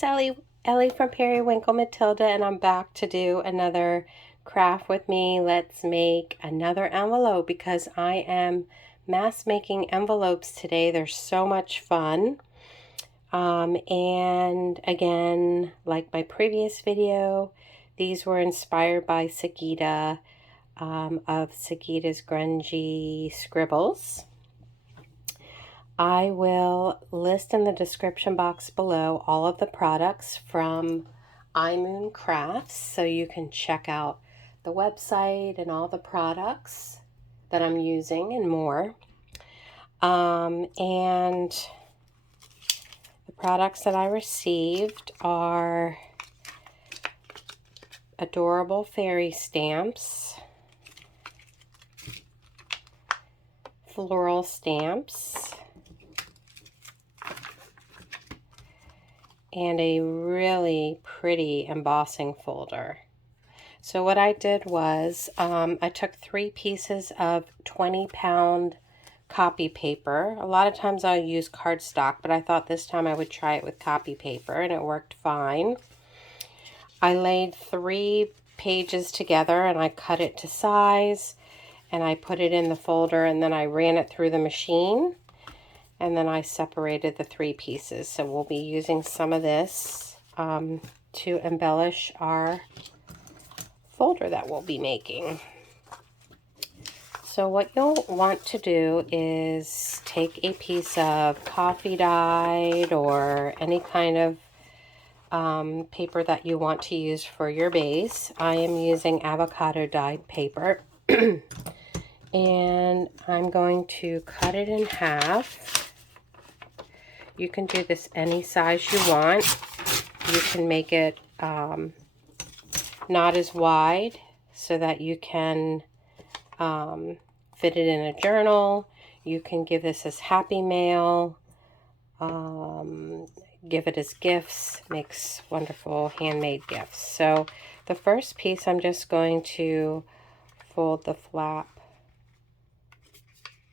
it's Ellie from Periwinkle Matilda, and I'm back to do another craft with me. Let's make another envelope because I am mass making envelopes today. They're so much fun. And again, like my previous video, these were inspired by Sagita of Sagita's Grungy Scribbles. I will list in the description box below all of the products from IMOON CRAFTS, so you can check out the website and all the products that I'm using and more. And the products that I received are adorable fairy stamps, floral stamps, and a really pretty embossing folder. So what I did was I took 3 pieces of 20-pound copy paper. A lot of times I'll use cardstock, but I thought this time I would try it with copy paper, and it worked fine. I laid 3 pages together and I cut it to size, and I put it in the folder, and then I ran it through the machine. And then I separated the 3 pieces. So we'll be using some of this to embellish our folder that we'll be making. So what you'll want to do is take a piece of coffee dyed or any kind of paper that you want to use for your base. I am using avocado dyed paper. And I'm going to cut it in half. You can do this any size you want. You can make it not as wide so that you can fit it in a journal. You can give this as Happy Mail, give it as gifts, makes wonderful handmade gifts. So the first piece, I'm just going to fold the flap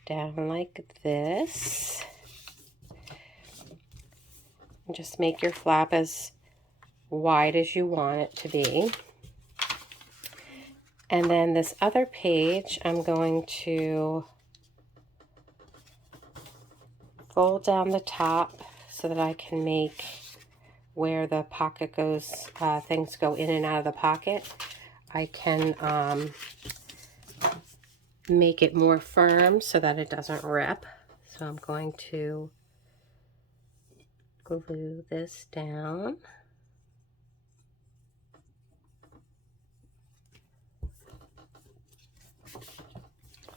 down like this. And just make your flap as wide as you want it to be. And then this other page, I'm going to fold down the top so that I can make where the pocket goes, things go in and out of the pocket. I can make it more firm so that it doesn't rip. So I'm going to glue this down.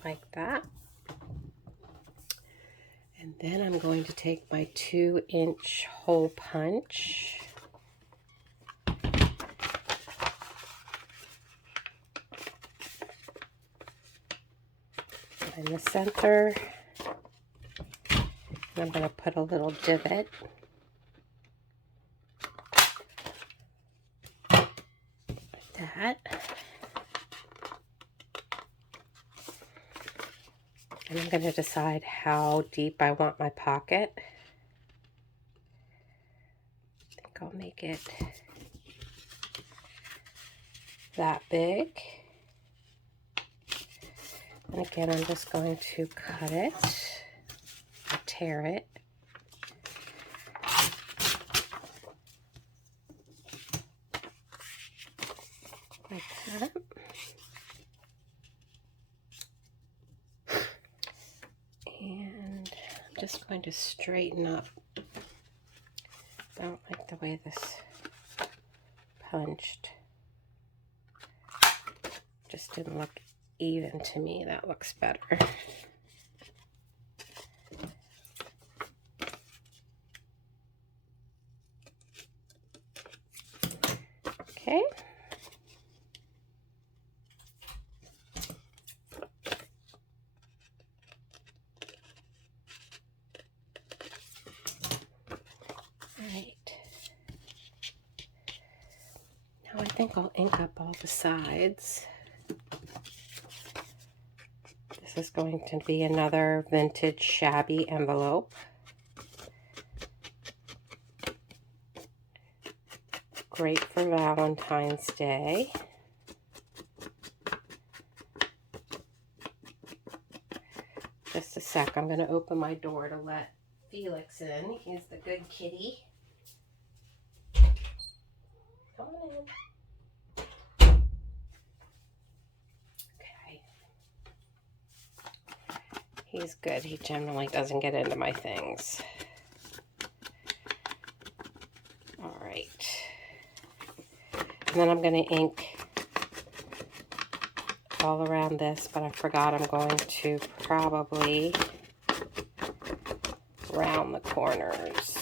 Like that. And then I'm going to take my 2-inch hole punch. In the center. And I'm going to put a little divot. Like that. And I'm going to decide how deep I want my pocket. I think I'll make it that big. And again, I'm just going to cut it, or tear it. Like that. And I'm just going to straighten up. I don't like the way this punched. Just didn't look even to me. That looks better. Okay. Right. Now I think I'll ink up all the sides. This is going to be another vintage shabby envelope. Great for Valentine's Day. Just a sec, I'm going to open my door to let Felix in. He's the good kitty. Come on in. Okay. He's good. He generally doesn't get into my things. All right. And then I'm going to ink all around this, but I forgot I'm going to probably round the corners.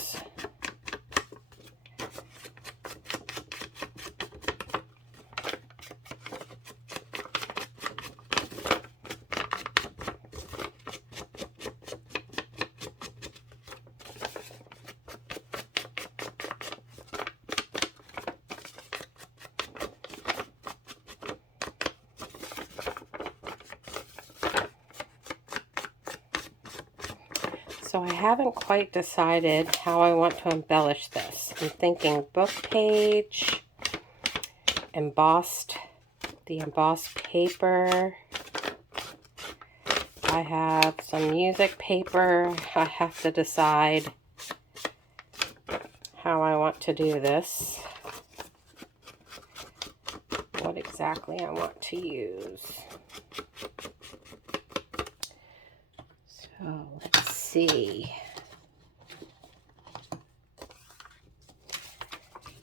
So I haven't quite decided how I want to embellish this. I'm thinking book page, the embossed paper. I have some music paper. I have to decide how I want to do this. What exactly I want to use. So let's see.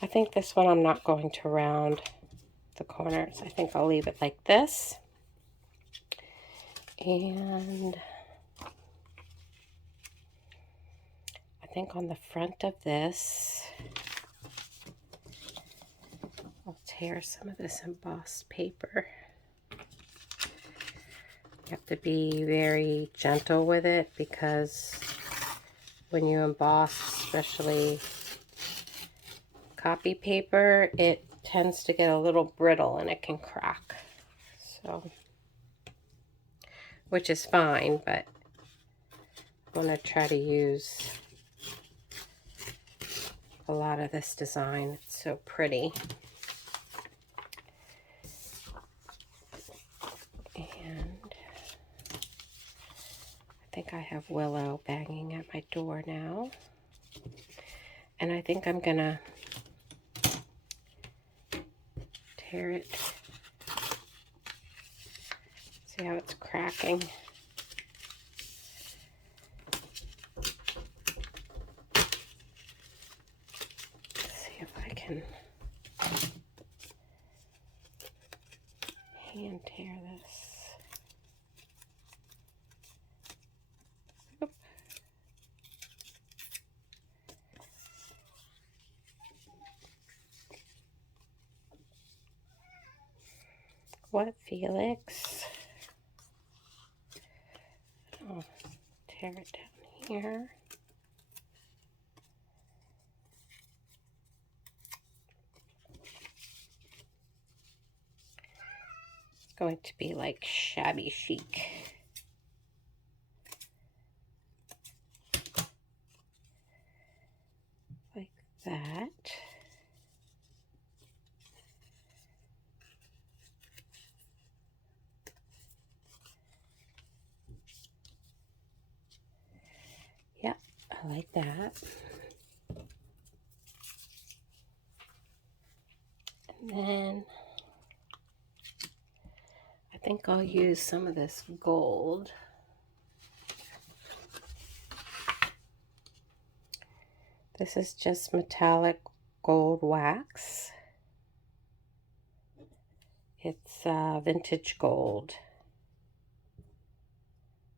I think this one I'm not going to round the corners. I think I'll leave it like this. And I think on the front of this, I'll tear some of this embossed paper. You have to be very gentle with it because when you emboss, especially copy paper, it tends to get a little brittle and it can crack. So, which is fine, but I want to try to use a lot of this design. It's so pretty. And I think I have Willow banging at my door now. And I think I'm gonna tear it. See how it's cracking? Let's see if I can hand tear this. Oop. What, Felix? I'll tear it down here. It's going to be like shabby chic. Like that. Yep, I like that. And then I think I'll use some of this gold. This is just metallic gold wax. It's vintage gold.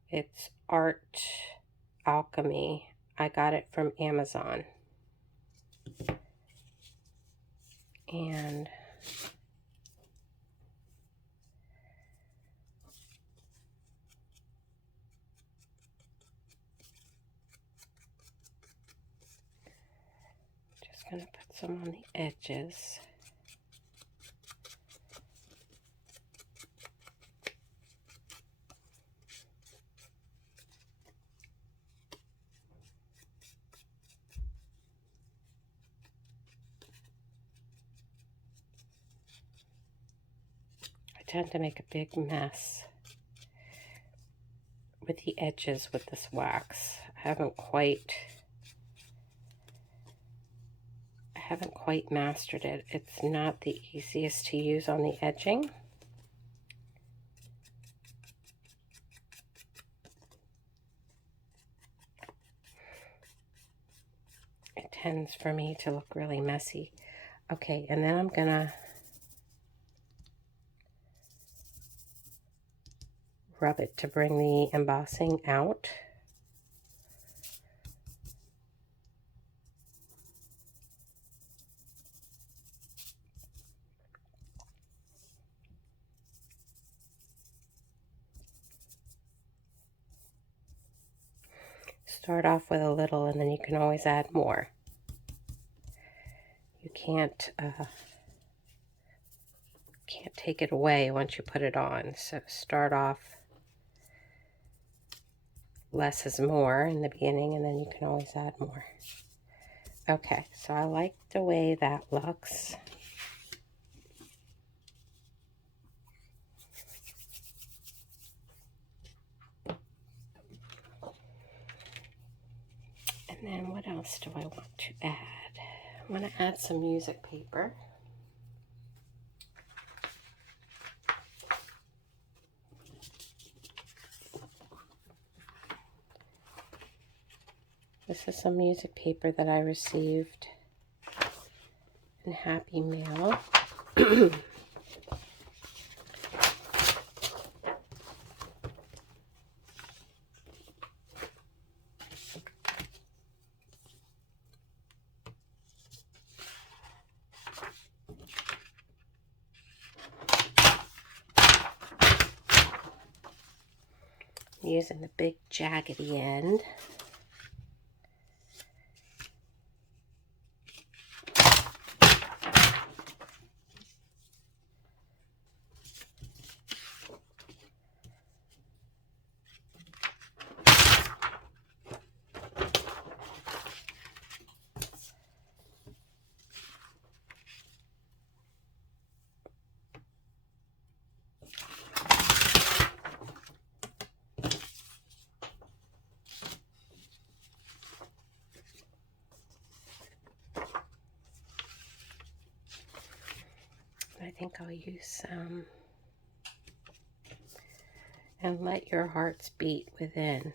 It's Art Alchemy. I got it from Amazon. And just going to put some on the edges. tend to make a big mess with the edges with this wax. I haven't quite mastered it. It's not the easiest to use on the edging. It tends for me to look really messy. Okay, and then I'm gonna rub it to bring the embossing out. Start off with a little, and then you can always add more. You can't take it away once you put it on. So start off, less is more in the beginning, and then you can always add more. Okay, so I like the way that looks. And then what else do I want to add? I want to add some music paper. This is some music paper that I received in Happy Mail. Using the big jaggedy end. I think I'll use some. And let your hearts beat within.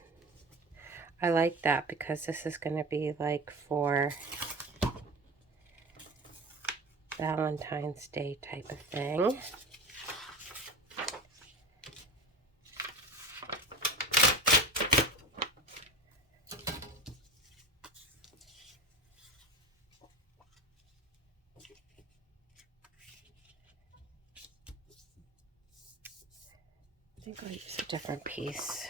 I like that because this is going to be like for Valentine's Day type of thing. I think I'll use a different piece.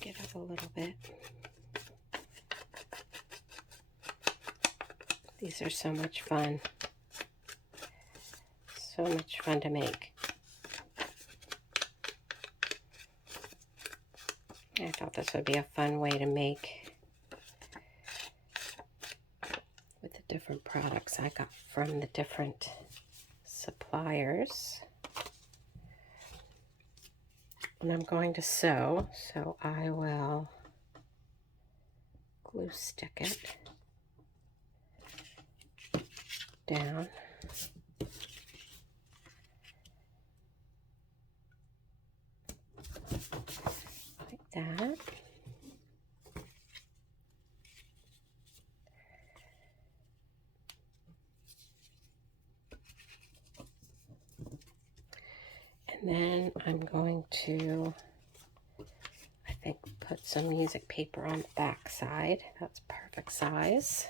Get up a little bit. These are so much fun. So much fun to make. I thought this would be a fun way to make with the different products I got from the different suppliers. And I'm going to sew, so I will glue stick it down. Like that. And then I'm going to, I think, put some music paper on the back side. That's perfect size.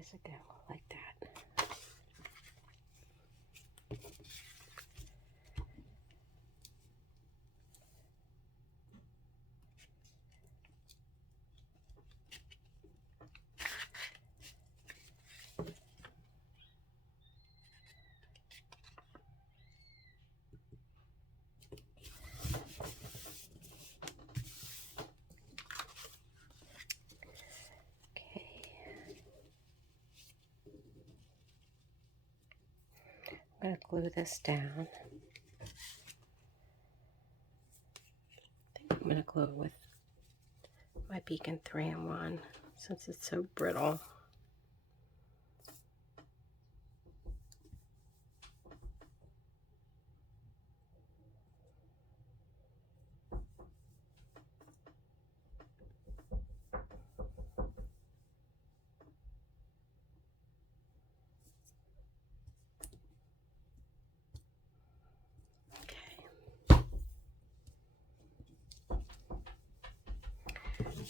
days ago, like that. I'm going to glue this down. I think I'm going to glue it with my Beacon 3-in-1 since it's so brittle.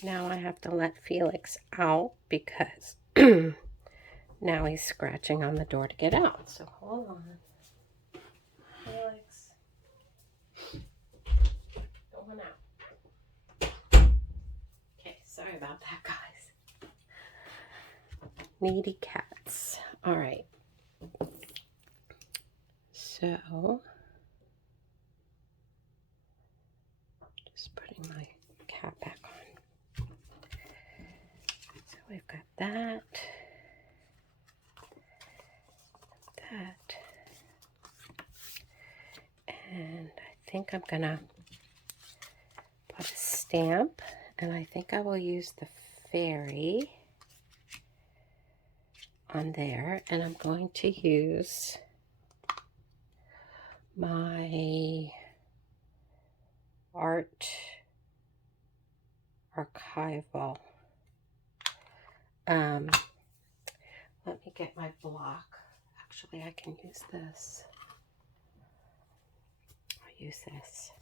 Now I have to let Felix out because now he's scratching on the door to get out. So hold on. Felix, going out. Okay, sorry about that, guys. Needy cats. All right. So, just putting my cap back on. So we've got that. That. And I think I'm gonna put a stamp, and I think I will use the fairy on there, and I'm going to use my art archival. Let me get my block. Actually, I can use this. I'll use this.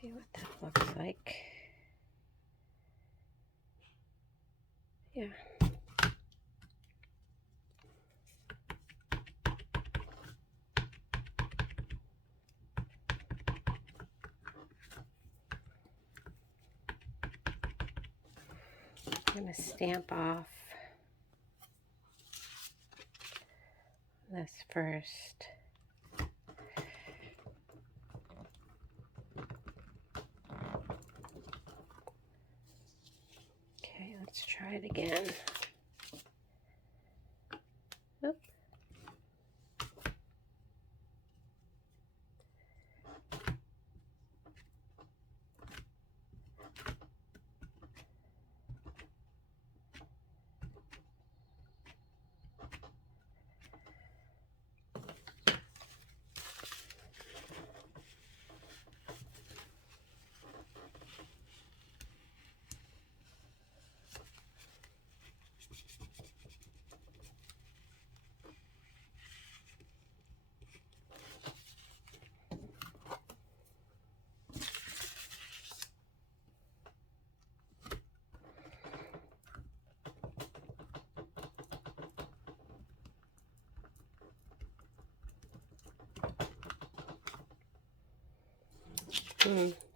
See what that looks like. Yeah. I'm going to stamp off this first. Okay, let's try it again. Oop.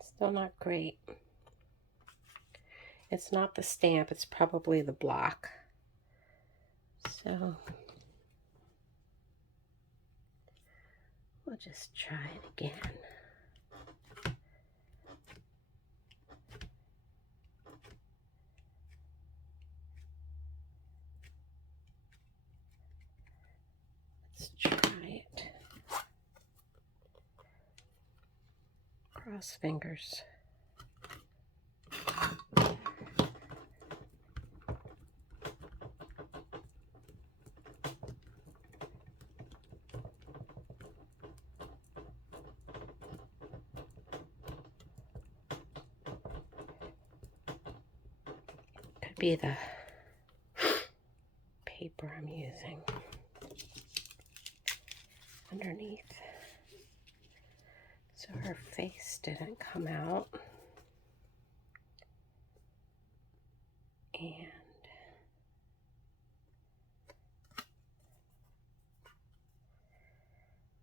Still not great. It's not the stamp, it's probably the block. So we'll just try it again. Let's try it. Cross fingers. could be the paper I'm using underneath, so her face didn't come out. And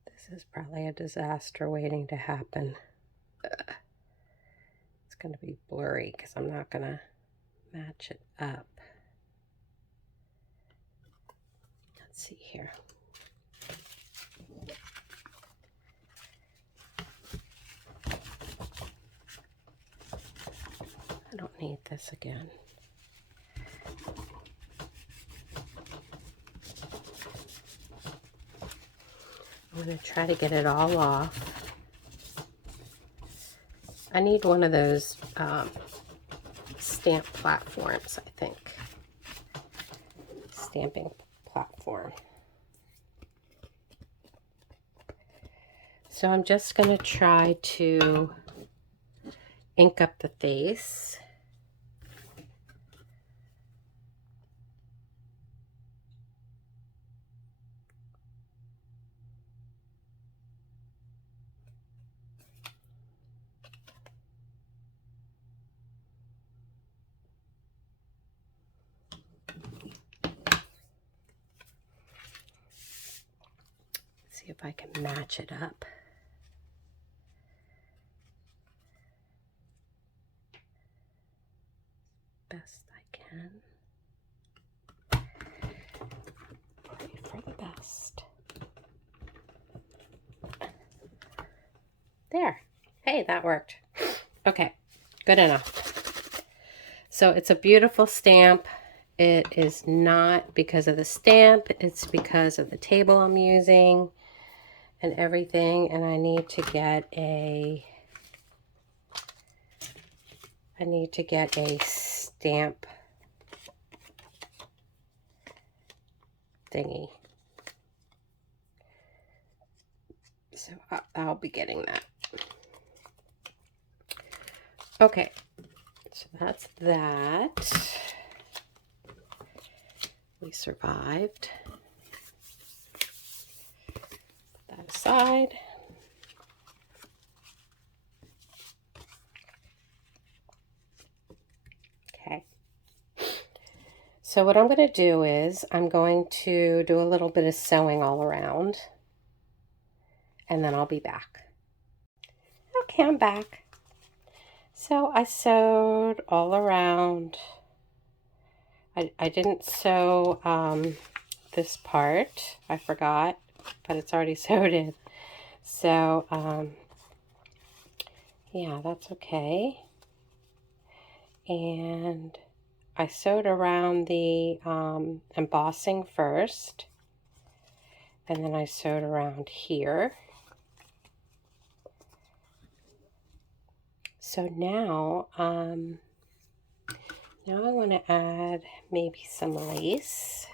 this is probably a disaster waiting to happen. It's going to be blurry because I'm not going to match it up. Let's see here. I don't need this again. I'm going to try to get it all off. I need one of those stamp platforms, I think. Stamping platform. So I'm just going to try to ink up the face. See if I can match it up. Best I can. Pray for the best. There. Hey, that worked. Okay, good enough. So it's a beautiful stamp. It is not because of the stamp, it's because of the table I'm using and everything. And I need to get a stamp thingy. So I'll be getting that. Okay, so that's that. We survived. Put that aside. Okay. So what I'm going to do is I'm going to do a little bit of sewing all around, and then I'll be back. Okay, I'm back. So I sewed all around. I didn't sew this part. I forgot, but it's already sewed in. So, yeah, that's okay. And I sewed around the embossing first, and then I sewed around here. So now I want to add maybe some lace.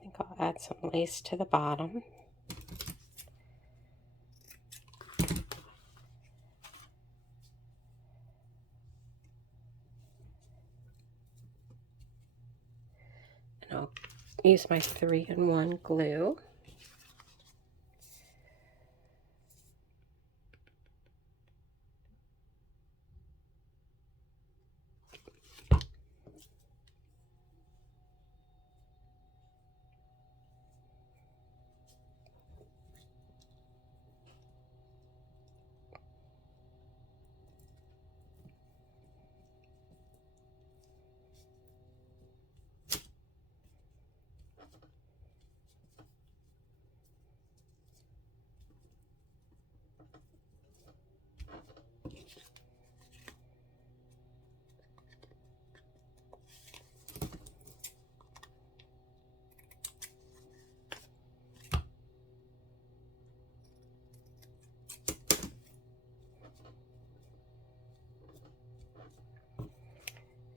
I think I'll add some lace to the bottom. And I'll use my 3-in-1 glue.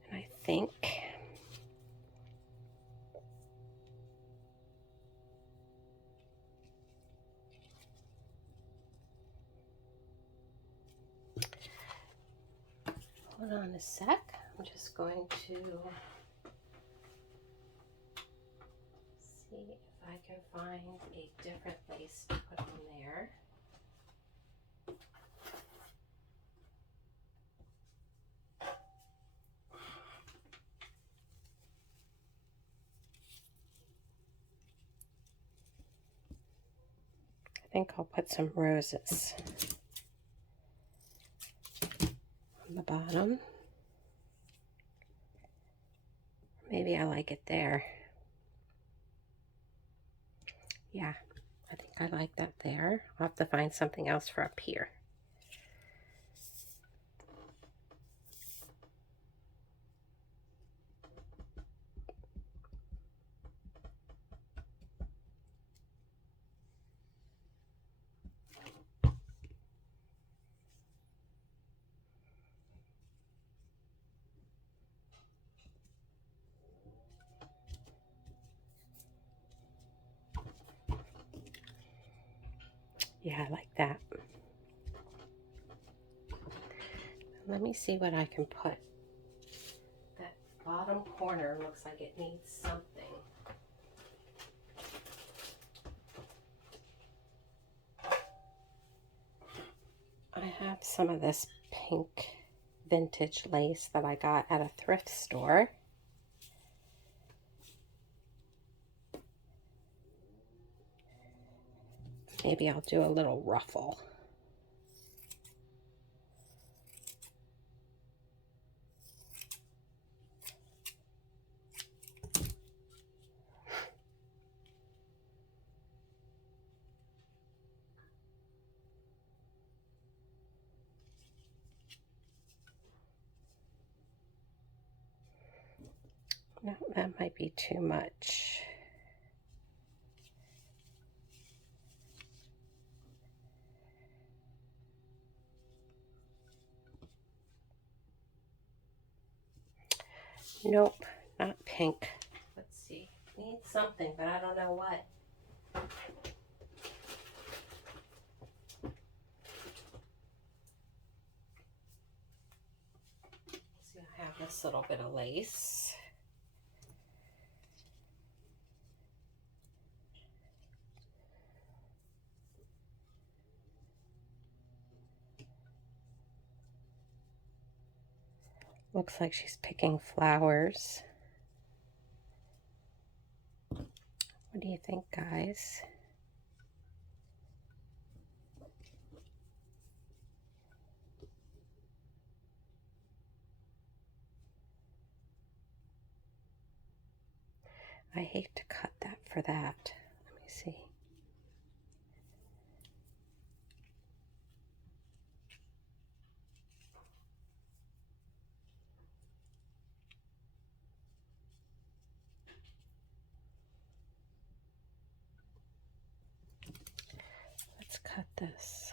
And I think Hold on a sec. I'm just going to see if I can find a different lace to put on there. I think I'll put some roses on the bottom. Maybe I like it there. Yeah, I think I like that there. I'll have to find something else for up here. Yeah, I like that. Let me see what I can put. That bottom corner looks like it needs something. I have some of this pink vintage lace that I got at a thrift store. Maybe I'll do a little ruffle. No, that might be too much. Nope, not pink. Let's see. Need something, but I don't know what. See, I have this little bit of lace. Looks like she's picking flowers. What do you think, guys? I hate to cut that for that. Let me see. Let's cut this.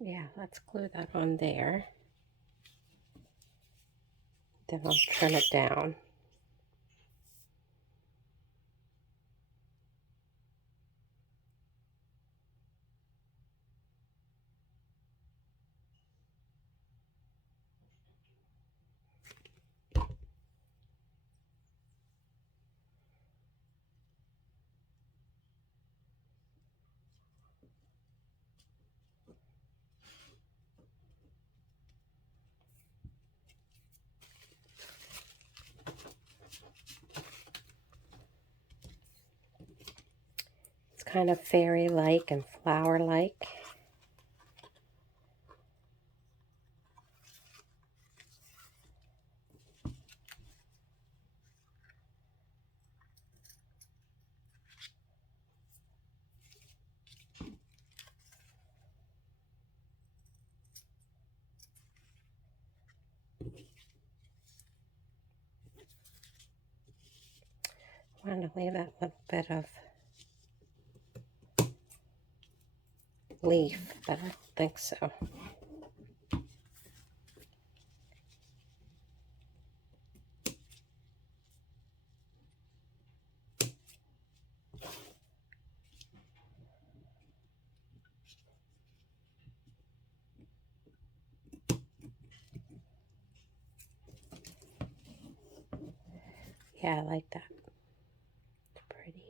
Yeah, let's glue that on there. Then I'll trim it down. kind of fairy-like and flower-like. I want to leave that little bit of leaf, but I don't think so. Yeah, I like that. It's pretty.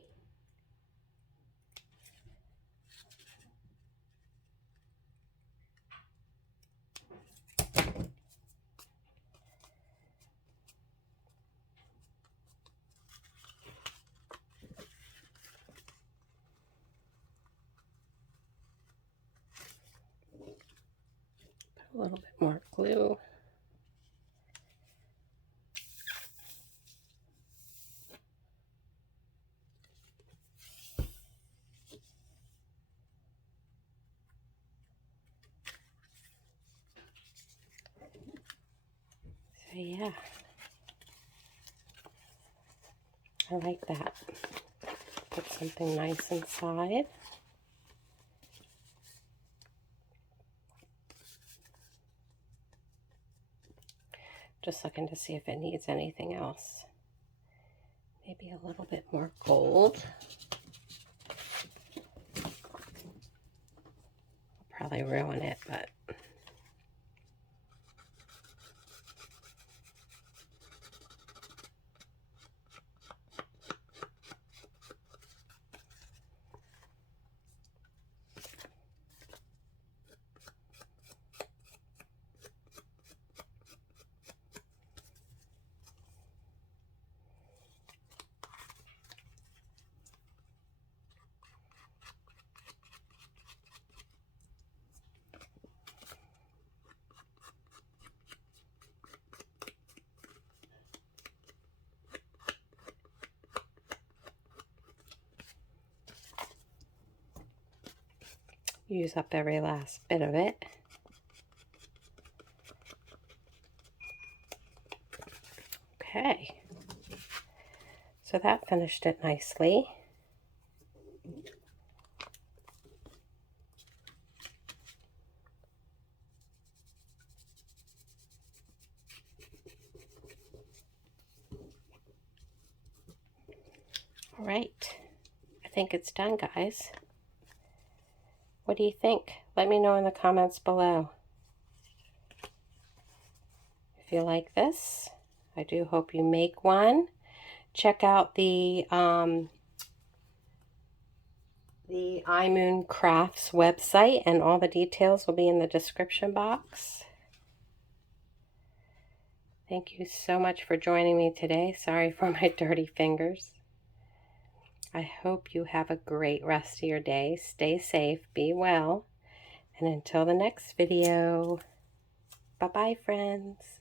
Put a little bit more glue. So yeah, I like that. Put something nice inside. Just looking to see if it needs anything else. Maybe a little bit more gold. I'll probably ruin it, but use up every last bit of it. Okay, so that finished it nicely. All right, I think it's done, guys. What do you think? Let me know in the comments below. If you like this, I do hope you make one. Check out the IMOON CRAFTS website, and all the details will be in the description box. Thank you so much for joining me today. Sorry for my dirty fingers. I hope you have a great rest of your day. Stay safe, be well, and until the next video, bye-bye, friends.